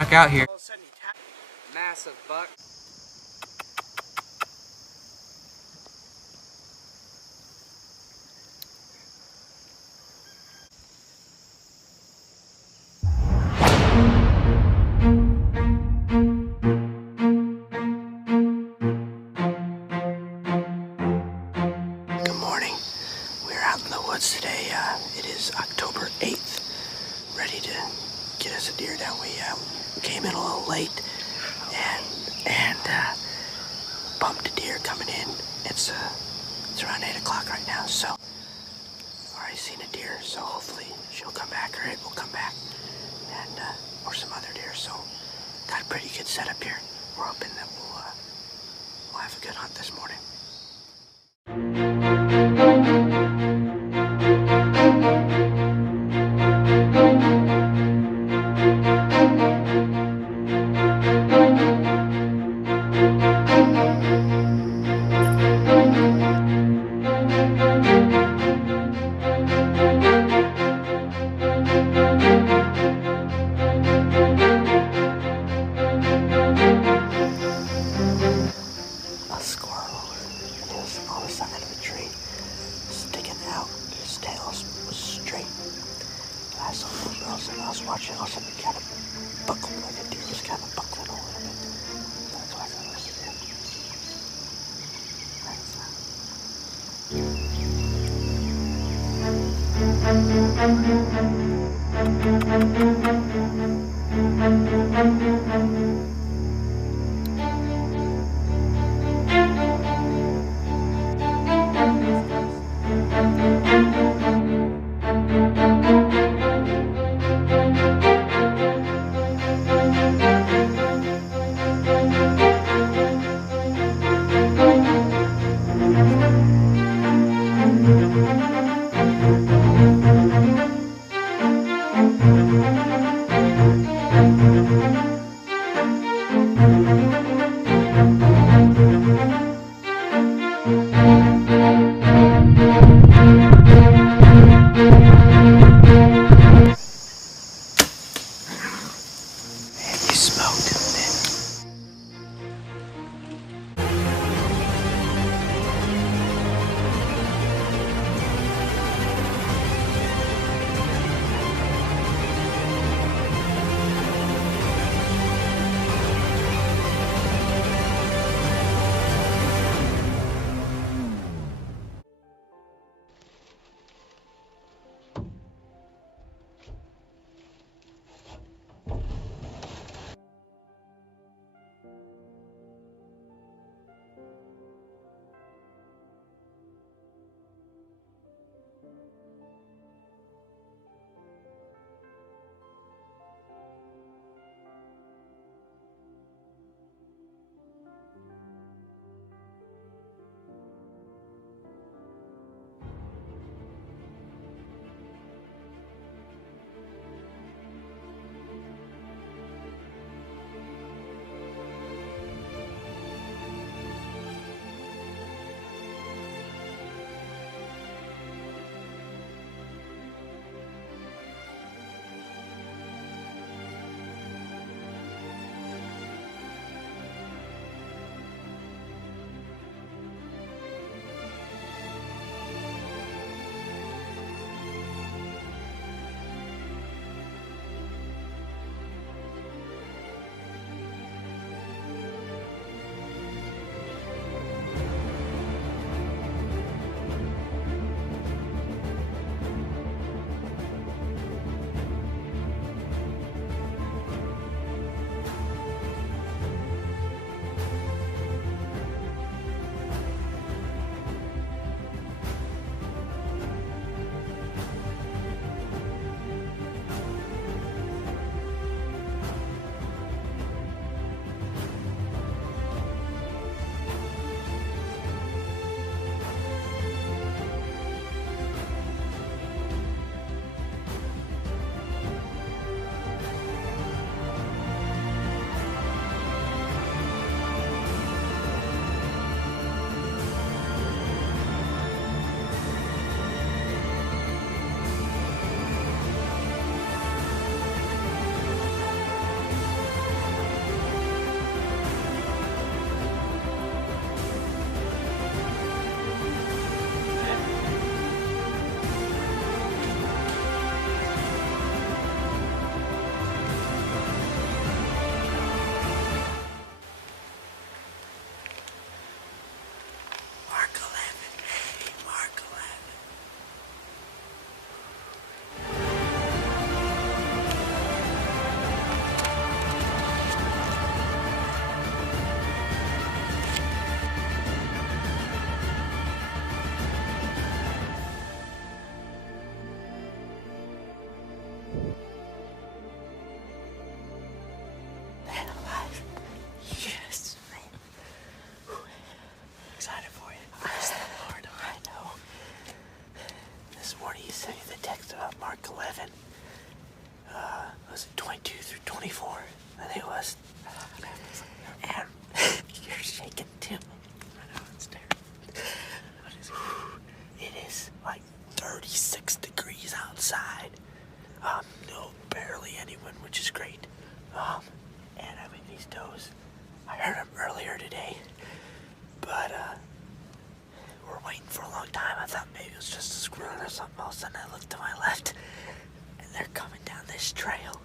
Back out here. Massive buck. Good morning. We're out in the woods today. It is October 8th. Ready to get us a deer down. We came in a little late and bumped a deer coming in. It's around 8 o'clock right now, so already seen a deer, so hopefully she'll come back or it will come back, and or some other deer. So got a pretty good setup here. We're hoping that we'll have a good hunt this morning. A squirrel is on the side of a tree, sticking out. His tail was straight. I saw those girls and I was watching. Also, it kind of buckled, like a deer was kind of buckling a little bit. That's why I thought it was a deer. or something. All of a sudden I look to my left, and they're coming down this trail.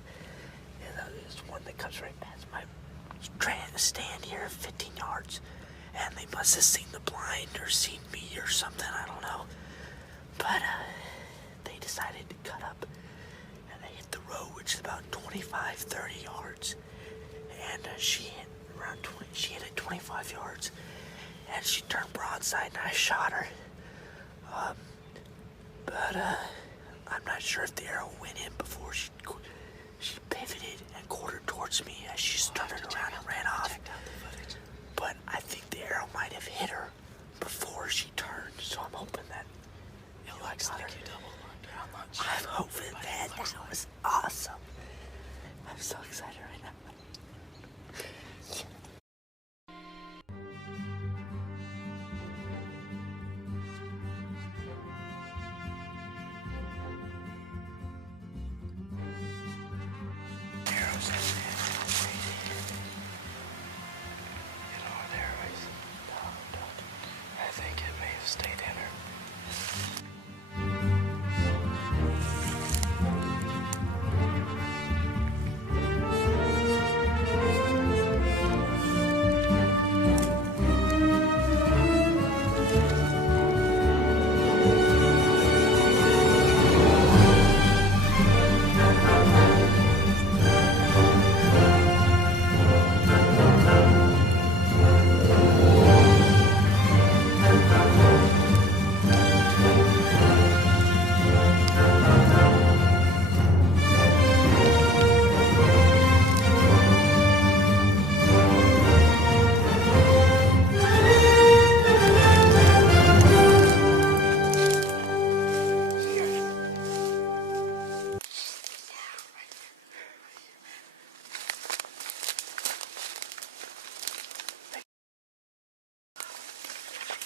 And there's one that comes right past my stand here, 15 yards. And they must have seen the blind or seen me or something, I don't know. But they decided to cut up, and they hit the road, which is about 25, 30 yards. And she hit around 20, she hit at 25 yards. And she turned broadside, and I shot her. But I'm not sure if the arrow went in before she pivoted and quartered towards me as she turned around and ran off. But I think the arrow might have hit her before she turned, so I'm hoping that it looks like you double. I'm hoping that was awesome. I'm so excited right now. I think it may have stayed in her.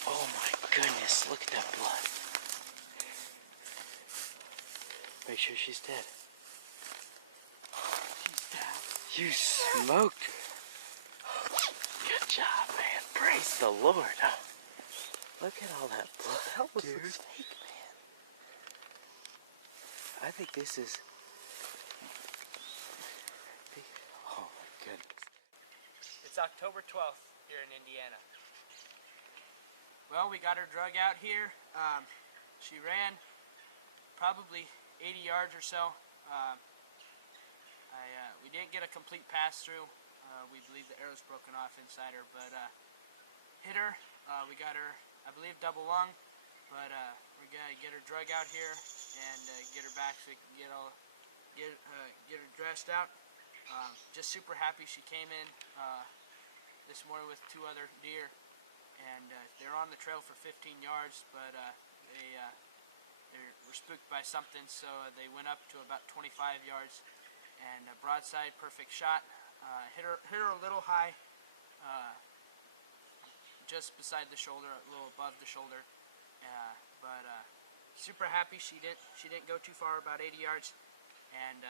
Oh my goodness, look at that blood. Make sure she's dead. She's dead. You smoked her. Good job, man. Praise the Lord. Huh? Look at all that blood. That was fake, man. I think this is... Oh my goodness. It's October 12th here in Indiana. Well, we got her drug out here. She ran probably 80 yards or so. We didn't get a complete pass through. We believe the arrow's broken off inside her, but hit her. We got her, I believe, double lung, but we're gonna get her drug out here and get her back so we can get her dressed out. Just super happy she came in this morning with 2 other deer, and they're on the trail for 15 yards, but they were spooked by something, so they went up to about 25 yards, and broadside, perfect shot. Hit her a little high, just beside the shoulder, a little above the shoulder, but super happy she didn't go too far, about 80 yards, and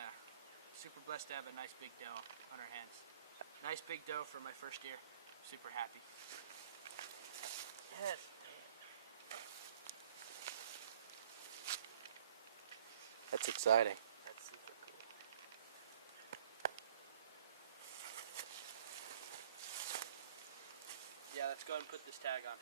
super blessed to have a nice big doe on her hands. Nice big doe for my first deer. Super happy. Yes. That's exciting. That's super cool. Yeah, let's go ahead and put this tag on.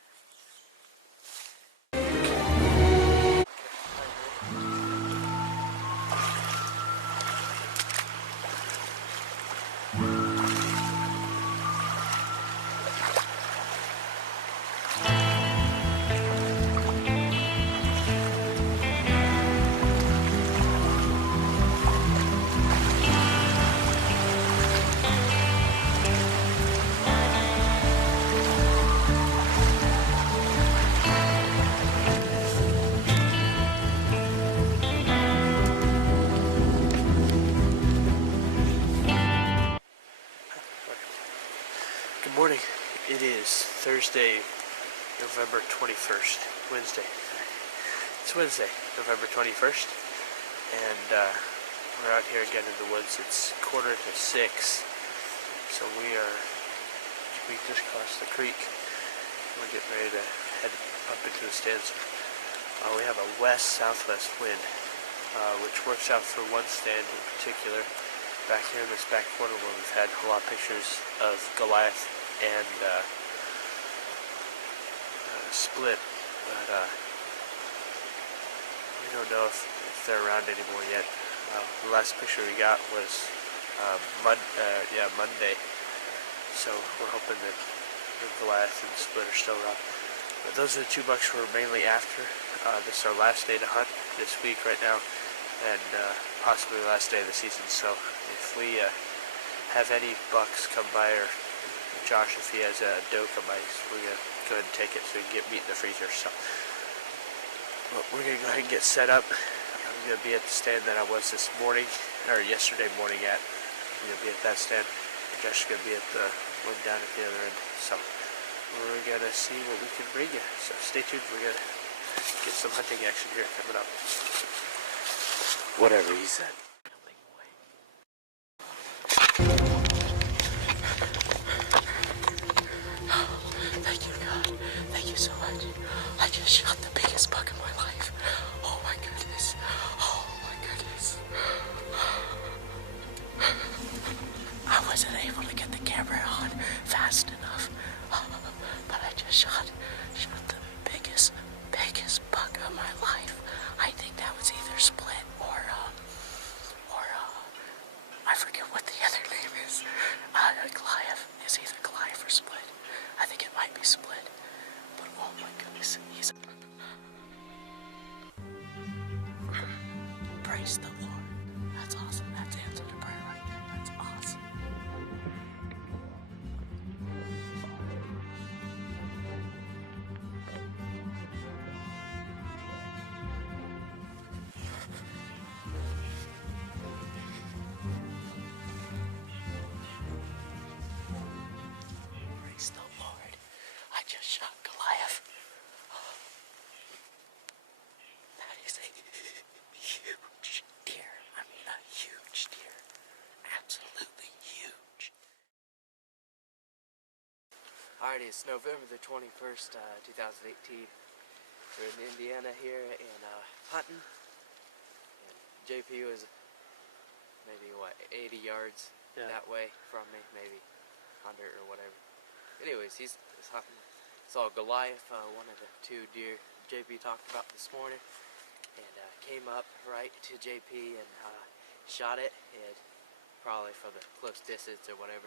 Good morning. It is Thursday, November 21st. Wednesday. It's Wednesday, November 21st. And we're out here again in the woods. It's 5:45. So we just crossed the creek. We're getting ready to head up into the stands. We have a west-southwest wind, which works out for one stand in particular. Back here in this back corner where we've had a lot of pictures of Goliath and Split, but we don't know if they're around anymore yet. The last picture we got was Monday, so we're hoping that the Goliath and Split are still around. But those are the 2 bucks we're mainly after. This is our last day to hunt this week right now, and possibly the last day of the season. So if we have any bucks come by, or Josh, if he has a doe come by, we're going to go ahead and take it so we can get meat in the freezer. So we're going to go ahead and get set up. I'm going to be at the stand that I was this morning, or yesterday morning at. I'm going to be at that stand. Josh is going to be at the one down at the other end. So we're going to see what we can bring you. So stay tuned. We're going to get some hunting action here coming up. Whatever he said. Thank you, God. Thank you so much. I just shot the biggest buck in my life. Oh my goodness. Oh my goodness. I wasn't able to get the camera on fast enough, but I just shot the biggest buck of my life. I think that was either Split or I forget what the other name is. Goliath. It's either Goliath or Split. I think it might be Split. But oh my goodness, he's... Praise the Lord. That's awesome. That's answered a prayer right there. That's awesome. Praise the Lord. I just shot Goliath. That is a huge deer. I mean, a huge deer. Absolutely huge. Alrighty, it's November the 21st, 2018. We're in Indiana here and hunting. And JP was maybe, 80 yards that way from me, maybe 100 or whatever. Anyways, he's hunting. Saw Goliath, one of the 2 deer JP talked about this morning, and came up right to JP and shot it. It probably from the close distance or whatever.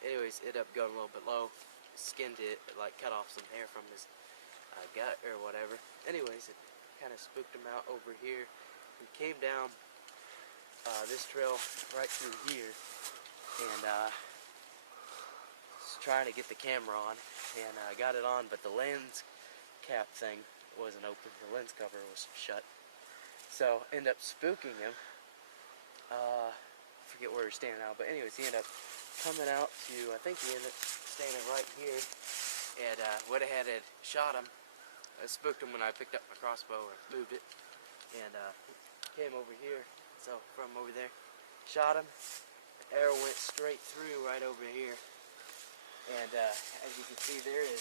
Anyways, ended up going a little bit low, skinned it, like cut off some hair from his gut or whatever. Anyways, it kind of spooked him out over here. We came down this trail right through here, and trying to get the camera on, and got it on, but the lens cap thing wasn't open. The lens cover was shut. So ended up spooking him. Forget where he's standing now, but anyways, he ended up coming out to, I think he ended up standing right here, and went ahead and shot him. I spooked him when I picked up my crossbow or moved it, and came over here. So from over there, shot him. The arrow went straight through right over here. And as you can see, there is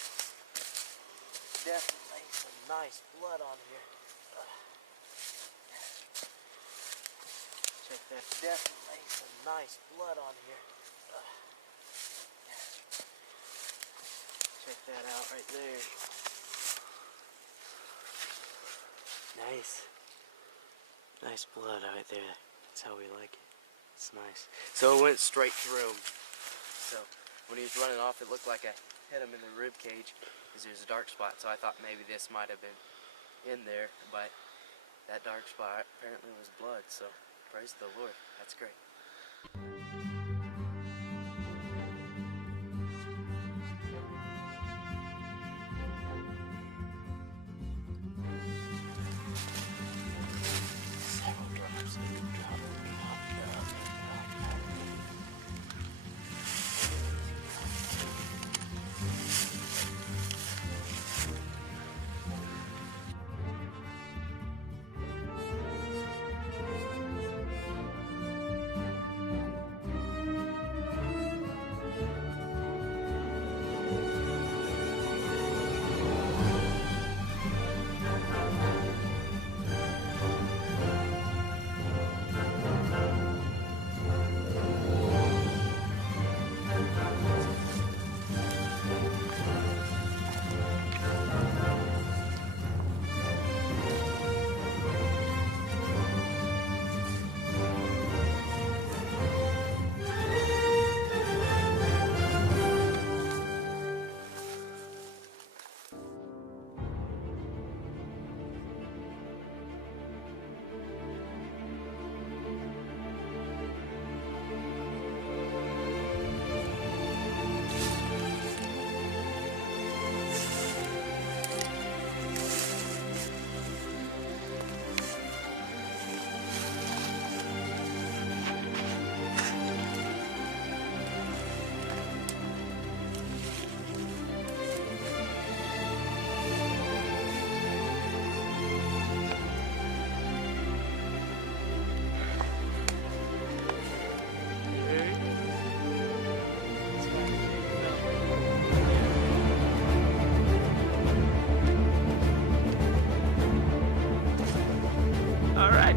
definitely some nice blood on here. Check that. Definitely some nice blood on here. Check that out right there. Nice. Nice blood right there. That's how we like it. It's nice. So it went straight through him. So when he was running off, it looked like I hit him in the rib cage because there's a dark spot. So I thought maybe this might have been in there, but that dark spot apparently was blood. So praise the Lord. That's great. Several drops they can drop.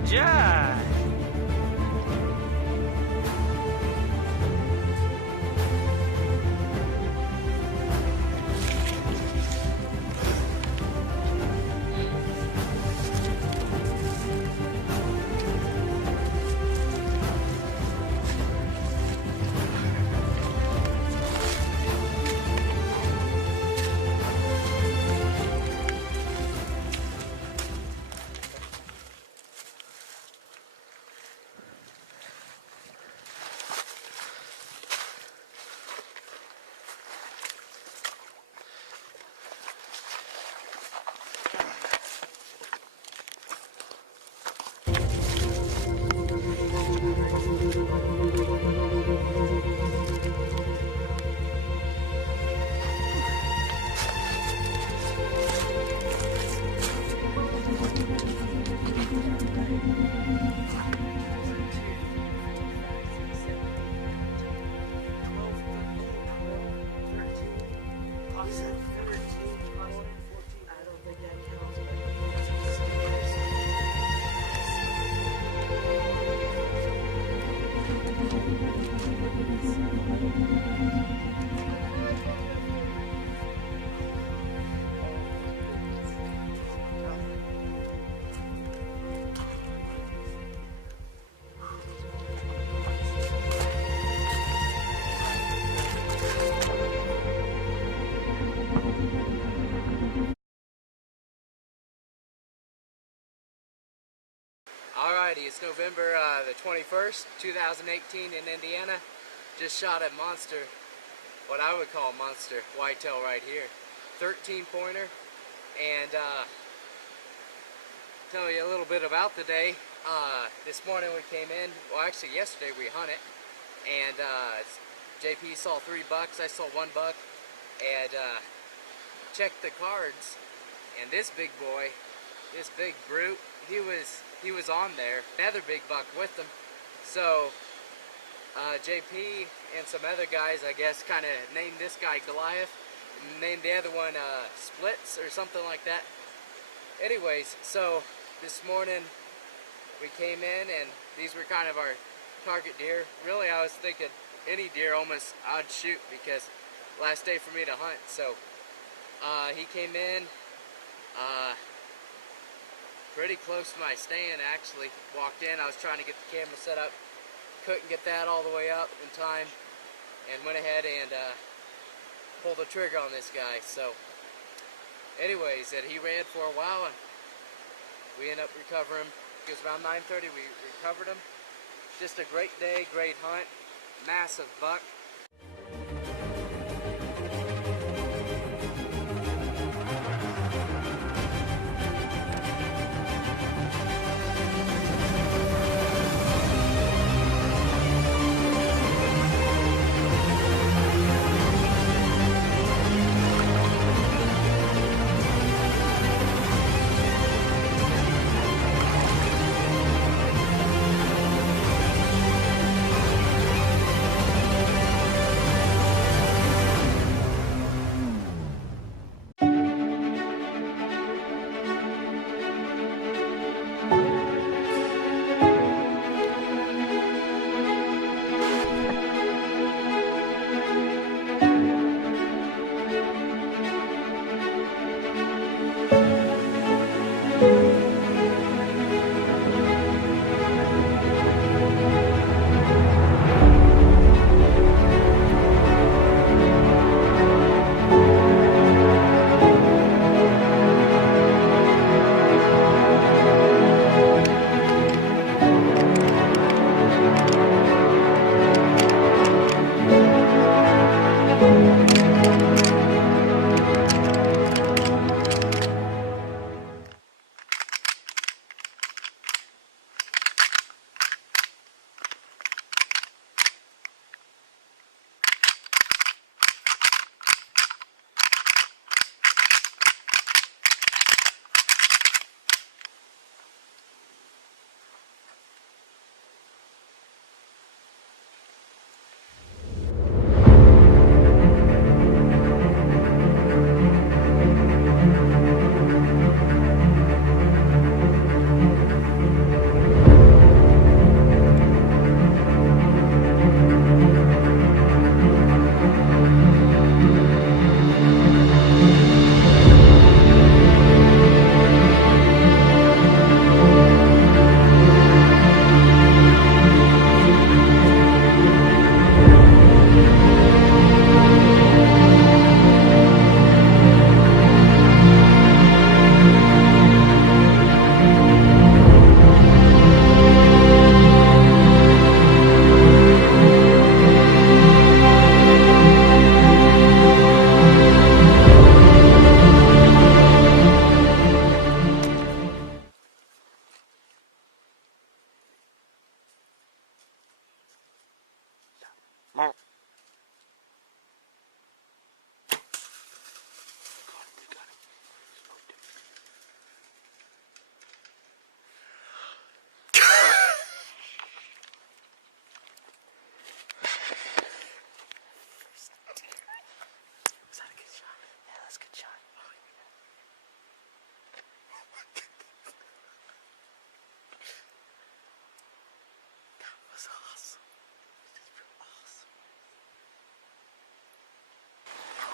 Enjoy! Alrighty, it's November the 21st, 2018 in Indiana. Just shot a monster, what I would call a monster, whitetail right here. 13 pointer, and tell you a little bit about the day. This morning we came in, well actually yesterday we hunted, and JP saw 3 bucks, I saw 1 buck, and checked the cards, and this big boy, this big brute, he was on there. Another big buck with him. So JP and some other guys, I guess, kind of named this guy Goliath, and named the other one Splits or something like that. Anyways, so this morning we came in, and these were kind of our target deer. Really, I was thinking any deer almost I'd shoot, because last day for me to hunt. So he came in pretty close to my stand, actually. Walked in, I was trying to get the camera set up, couldn't get that all the way up in time, and went ahead and pulled the trigger on this guy. So anyways, and he ran for a while, and we ended up recovering him. It was around 9:30 we recovered him. Just a great day, great hunt, massive buck.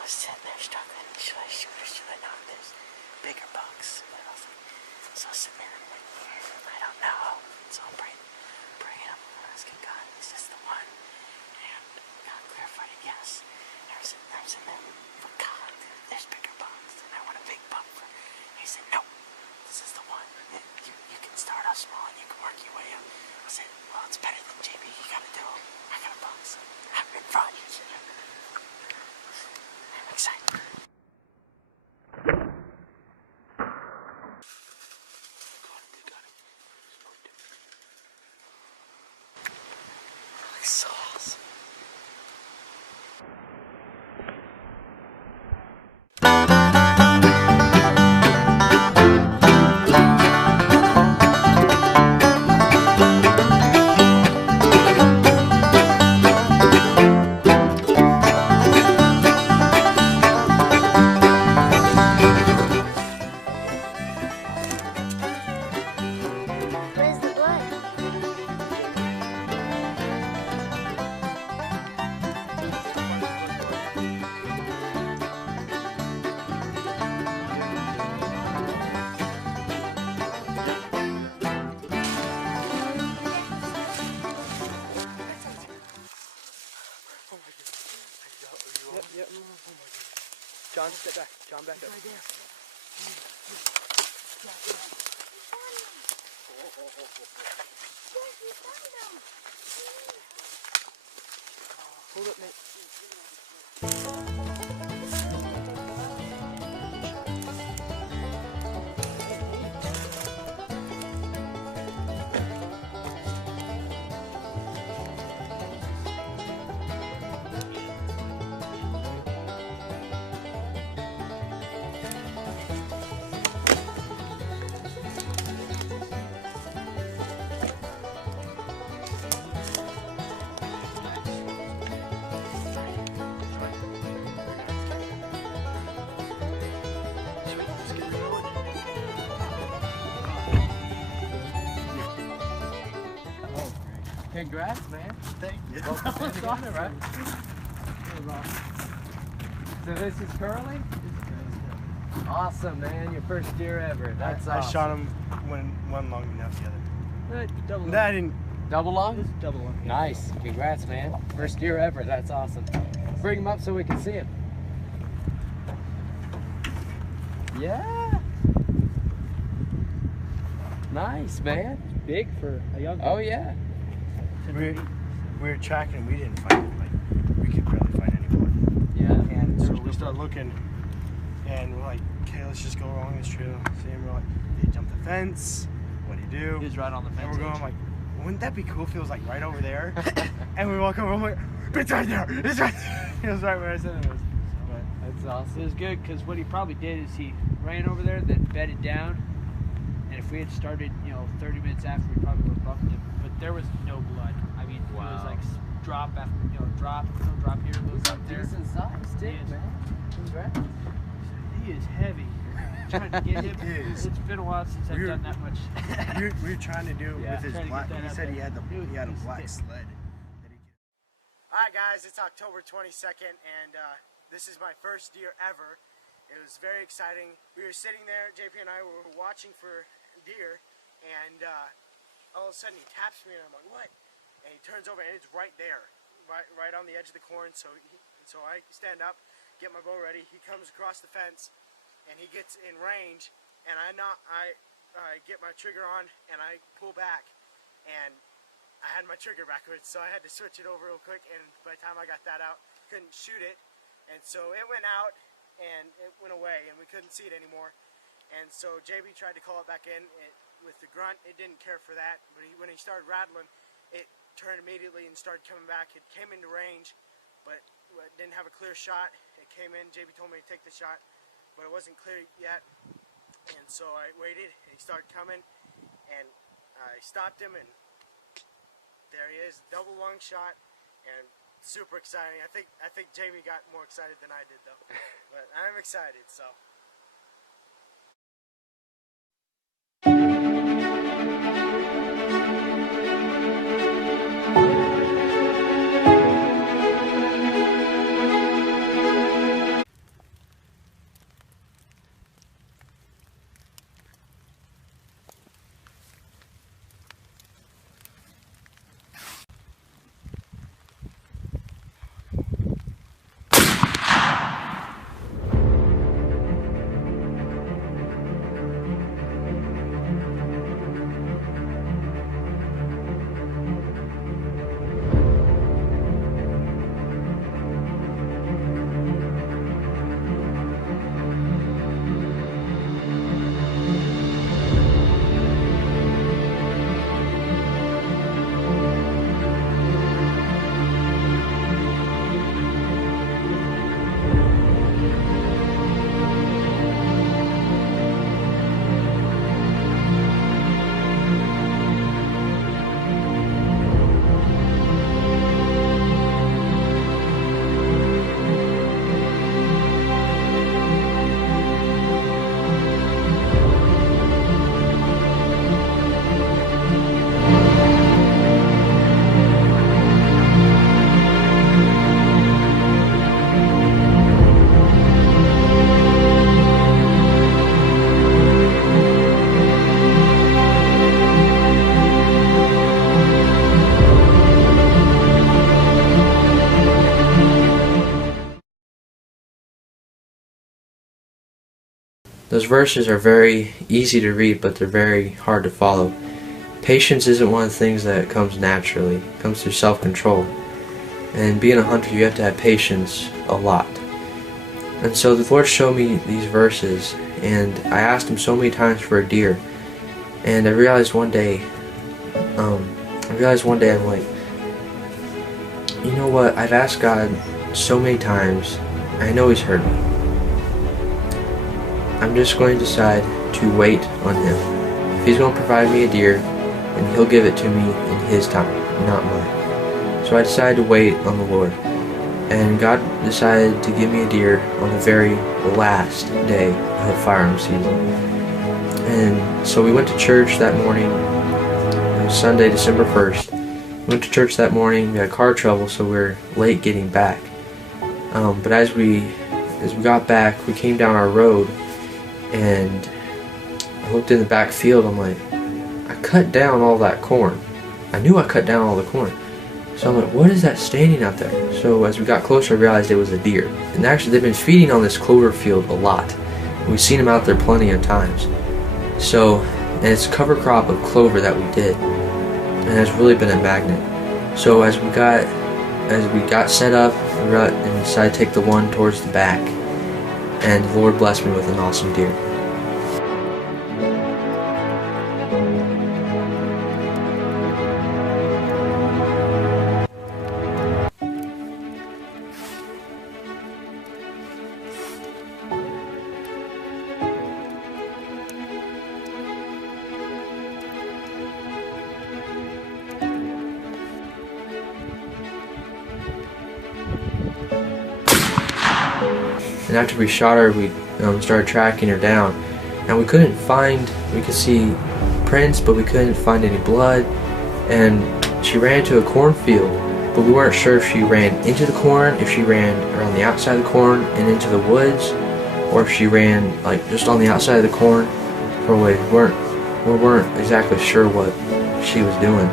was sitting there struggling. Should I shoot or should I not? There's bigger bucks. But I was like, so I was sitting there and I'm like, I don't know. So I'm praying him, asking God, is this the one? And God clarified it, yes. And I was sitting there, but God, there's bigger bucks, and I want a big buck. He said, no, this is the one. You can start off small and you can work your way up. I said, well, it's better than JB. You gotta do it. I got a bucks. I'm in front. I'm excited. Looks so awesome. Where's the blood? Yep. John, step back. John, back up. Right there. Hold it, mate. Congrats, man. Thank you. What's on it, right? So this is curling? Awesome, man. Your first deer ever. That's I awesome. shot him one long enough the other. Double No, I didn't. Double long? Double long. Nice. Congrats, man. First deer ever. That's awesome. Bring him up so we can see him. Yeah. Nice, man. Big for a young Oh, yeah. We were tracking. We didn't find it. Like we could barely find anyone. Yeah. And so we started looking, and we're like, okay, let's just go along this trail. See, and we're like, did he jump the fence? What do you do? He was right on the fence. And we're going like, wouldn't that be cool if it was like right over there? And we walk over. I'm like, it's right there. It's right there. It was right where I said it was. But That's awesome. It was good because what he probably did is he ran over there, then bedded down, and if we had started, 30 minutes after, we probably would have bumped him. But there was no blood. I mean, it was like drop after drop, no drop here, little drop there. Decent size, too, He is. man. Congrats. He is heavy. Trying to get him. He is. It's been a while since I've We're- done that much. we were trying to do Yeah, with his trying to black. get that He out said there. he had a He's black thick. sled. All right, guys, it's October 22nd, and this is my first deer ever. It was very exciting. We were sitting there, JP and I were watching for deer, and all of a sudden he taps me, and I'm like, what? And he turns over, and it's right there, right on the edge of the corn. So I stand up, get my bow ready. He comes across the fence, and he gets in range, and I get my trigger on, and I pull back, and I had my trigger backwards, so I had to switch it over real quick, and by the time I got that out, couldn't shoot it, and so it went out, and it went away, and we couldn't see it anymore, and so JB tried to call it back in with the grunt. It didn't care for that, but when he started rattling, it turned immediately and started coming back. It came into range, but didn't have a clear shot. It came in, JB told me to take the shot, but it wasn't clear yet, and so I waited, and he started coming, and I stopped him, and there he is, double lung shot, and super exciting. I think Jamie got more excited than I did though, but I'm excited. So. Those verses are very easy to read, but they're very hard to follow. Patience isn't one of the things that comes naturally. It comes through self-control. And being a hunter, you have to have patience a lot. And so the Lord showed me these verses, and I asked Him so many times for a deer. And I realized one day, I'm like, you know what? I've asked God so many times. I know He's heard me. I'm just going to decide to wait on Him. If He's going to provide me a deer, then He'll give it to me in His time, not mine. So I decided to wait on the Lord. And God decided to give me a deer on the very last day of firearm season. And so we went to church that morning. It was Sunday, December 1st. We went to church that morning. We had car trouble, so we were late getting back. But as we got back, we came down our road, and I looked in the back field. I'm like, I cut down all that corn. I knew I cut down all the corn. So I'm like, what is that standing out there? So as we got closer, I realized it was a deer. And actually, they've been feeding on this clover field a lot. And we've seen them out there plenty of times. So, and it's a cover crop of clover that we did. And it's really been a magnet. So as we got set up, we decided to take the one towards the back. And the Lord blessed me with an awesome deer. And after we shot her, we started tracking her down. And we could see prints, but we couldn't find any blood. And she ran into a cornfield, but we weren't sure if she ran into the corn, if she ran around the outside of the corn and into the woods, or if she ran like just on the outside of the corn. Or we weren't exactly sure what she was doing.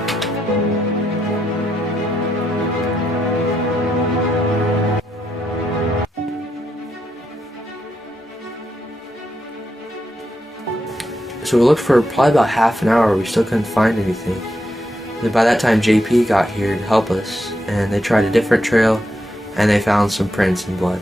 So we looked for probably about half an hour. We still couldn't find anything. And by that time, JP got here to help us, and they tried a different trail, and they found some prints and blood.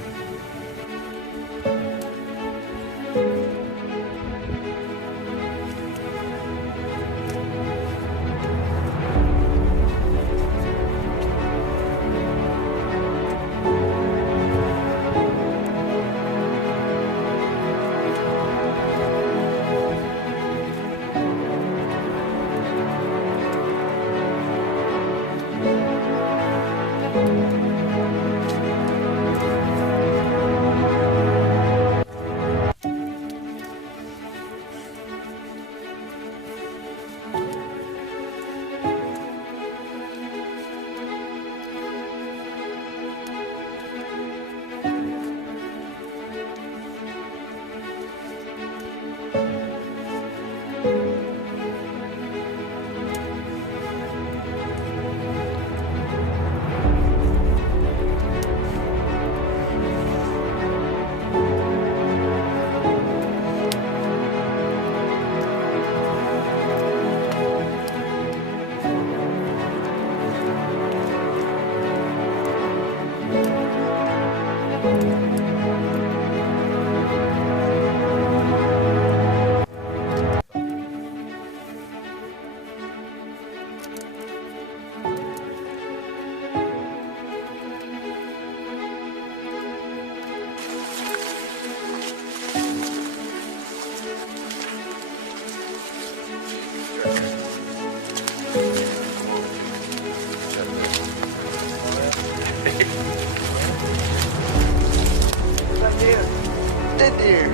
Dead deer.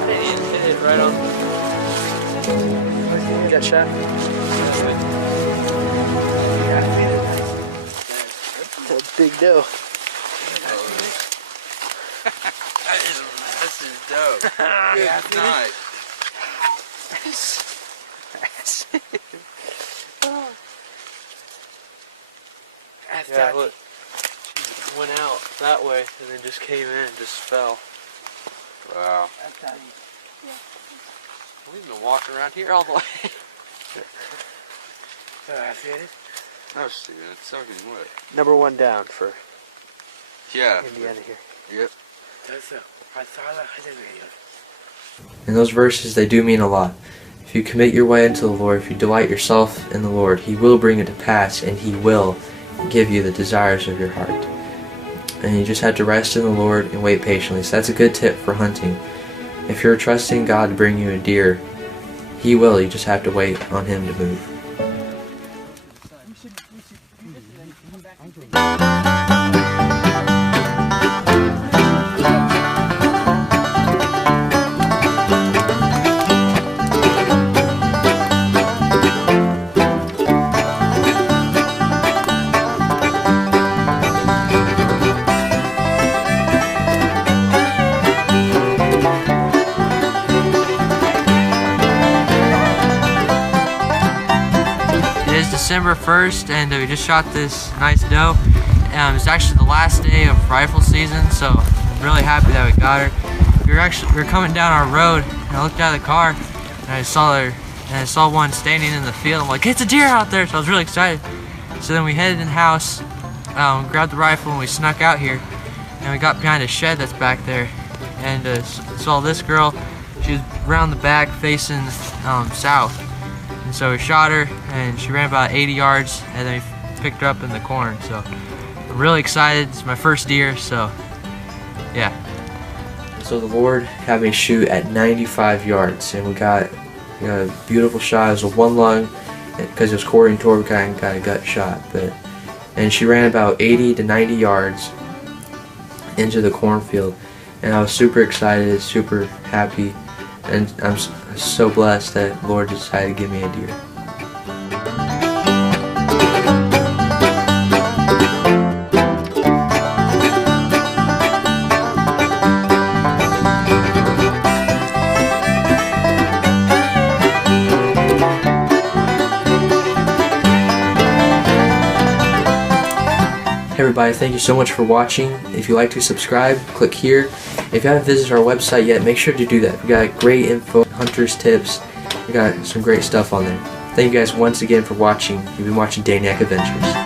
I didn't even hit it right on. You got shot? That's a big doe. This is dope. Good night. Death Yeah, Tattoo. look. She went out that way and then just came in and just fell. Wow. We've been walking around here all the way. See it? No, Steven, it's soaking wet. Number 1 down for Yeah. Indiana here. Yep. And those verses, they do mean a lot. If you commit your way into the Lord, if you delight yourself in the Lord, He will bring it to pass, and He will give you the desires of your heart. And you just have to rest in the Lord and wait patiently. So that's a good tip for hunting. If you're trusting God to bring you a deer, He will. You just have to wait on Him to move. December 1st, and we just shot this nice doe. It's actually the last day of rifle season, so I'm really happy that we got her. We were coming down our road, and I looked out of the car, and I saw one standing in the field. I'm like, it's a deer out there! So I was really excited. So then we headed in the house, grabbed the rifle, and we snuck out here, and we got behind a shed that's back there, and saw this girl. She was around the back facing south. And so we shot her, and she ran about 80 yards, and then we picked her up in the corn. So I'm really excited. It's my first deer, so yeah. So the Lord had me shoot at 95 yards, and we got a beautiful shot. It was a one lung, because it was quartering toward, we got a gut shot. And she ran about 80 to 90 yards into the cornfield, and I was super excited, super happy. And I'm so blessed that the Lord decided to give me a deer. Hey everybody, thank you so much for watching. If you'd like to subscribe, click here. If you haven't visited our website yet, make sure to do that. We got great info, hunters tips. We got some great stuff on there. Thank you guys once again for watching. You've been watching Rednecks Adventures.